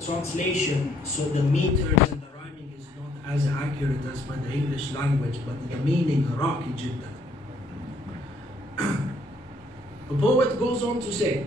translation, so the meters and the rhyming is not as accurate as by the English language, but the meaning راقي جدا. The poet goes on to say,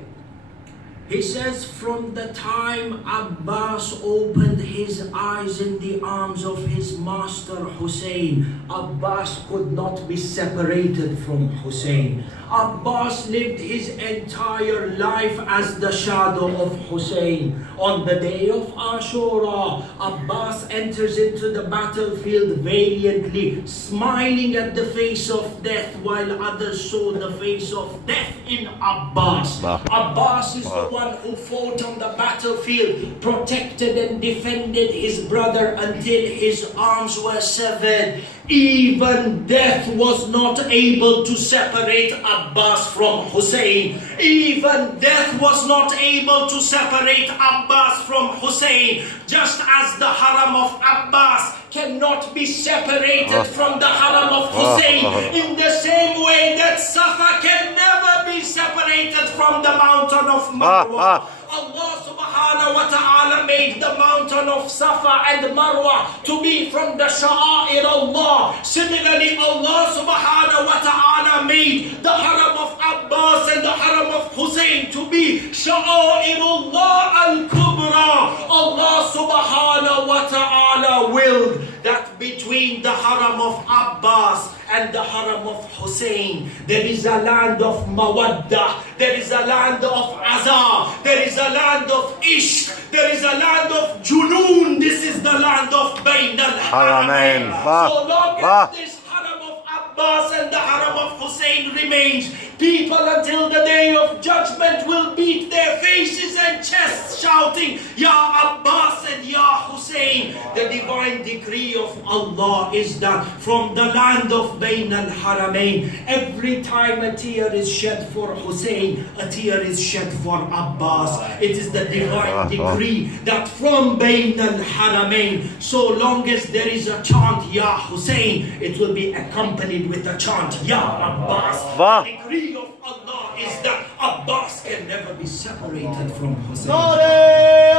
he says, from the time Abbas opened his eyes in the arms of his master Hussein, Abbas could not be separated from Hussein. Abbas lived his entire life as the shadow of Hussein. On the day of Ashura, Abbas enters into the battlefield valiantly, smiling at the face of death, while others saw the face of death in Abbas. Abbas is the one who fought on the battlefield, protected and defended his brother until his arms were severed. Even death was not able to separate Abbas from Hussein. Even death was not able to separate Abbas from Hussein. Just as the haram of Abbas cannot be separated from the haram of Hussein, in the same way that Safa can never be separated from the mountain of Marwa. Allah subhanahu wa ta'ala made the mountain of Safa and Marwa to be from the Sha'air Allah. Similarly, Allah subhanahu wa ta'ala made the haram of Abbas and the haram of Hussein to be Sha'air Allah al-Kubra. Allah subhanahu wa ta'ala willed that between the haram of Abbas and the haram of Hussein, there is a land of Mawaddah, there is a land of Azar, there is a land of Ishq, there is a land of Junoon. This is the land of Bayn al-Haramain. So long as this haram of Abbas and the haram of Hussein remains, people until the day of judgment will beat their faces and chests shouting, Ya Abbas and Ya Hussein. The divine decree of Allah is that from the land of Bayn al-Haramain, every time a tear is shed for Hussein, a tear is shed for Abbas. It is the divine decree that from Bayn al-Haramain, so long as there is a chant Ya Hussein, it will be accompanied with a chant Ya Abbas. The decree of Allah is that Abbas can never be separated from Hussein. Ya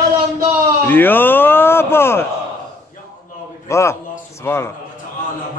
Allah, Ya Allah, we pray Allah subhanahu wa ta'ala